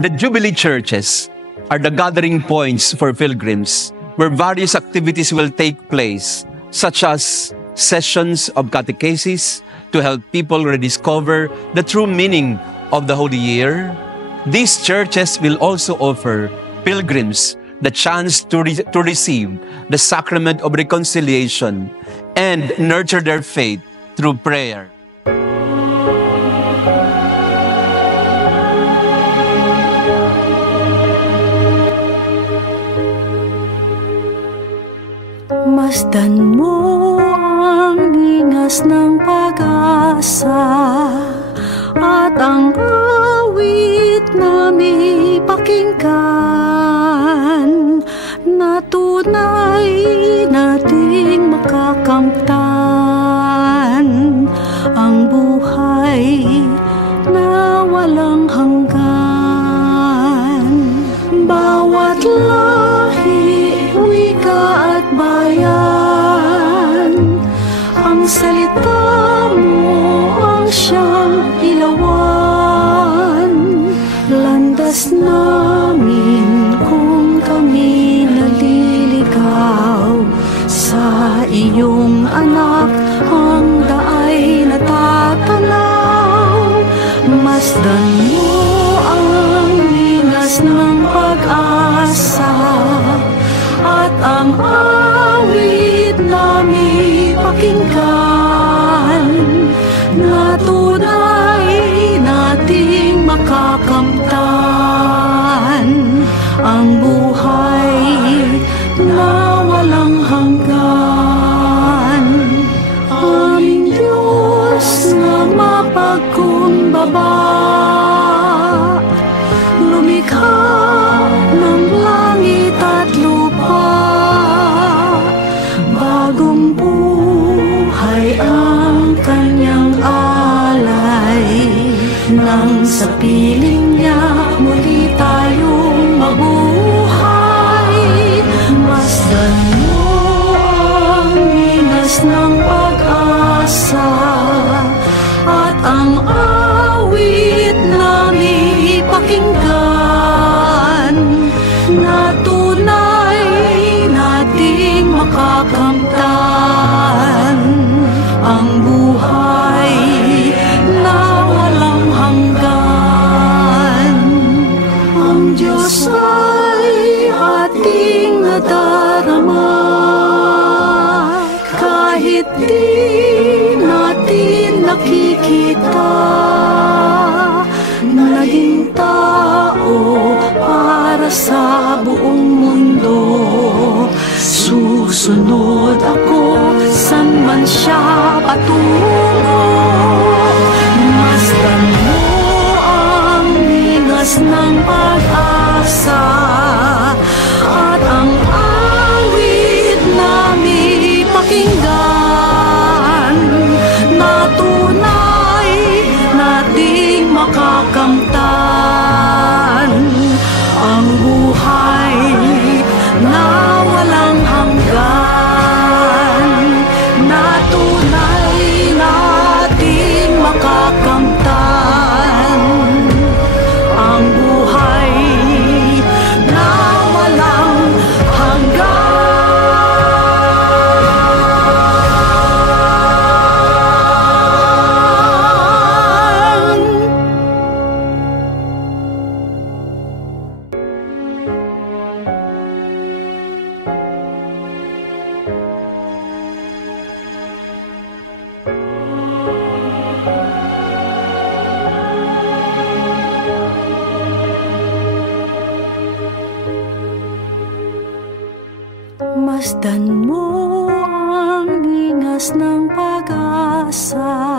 The Jubilee churches are the gathering points for pilgrims where various activities will take place, such as sessions of catechesis to help people rediscover the true meaning of the Holy Year. These churches will also offer pilgrims the chance to receive the sacrament of reconciliation and nurture their faith through prayer. Masdan mo ang ingas ng pag-asa at ang awit na may pakinggan na tunay nating makakamtan ang buhay na walang hanggan. Bawat lahi, wika at bayan, ang salita mo ang siyang ilawan. Landas namin kung kami naliligaw sa iyong anak, ang daay natatanaw. Masdan mo ang linas ng pag-asa at ang awit na may pakinggan na tunay nating makakamtan ang buhay na walang hanggan. Aming Diyos na mapagkumbaba, lumikha ng langit at lupa, bagong buhay ang kanyang alay. Nang sa piling niya muli tayong mabuhay. Masdan mo ang linas ng pag-asa at ang awit na may pakinggan na tunay nating makakamtan ang buhay na walang hanggan. Ang Diyos ay ating nadarama kahit di natin nakikita. Naging tao para sa buong mundo. Susunod ako san man siya patungo. Masdan mo ang linas ng pag-asa at ang awit na may pakinggan na tunay nating makakamtan ang buhay na walang hanggan, na tunay nating makakamtan ang buhay na walang hanggan. Masdan mo ang ingas ng pag-asa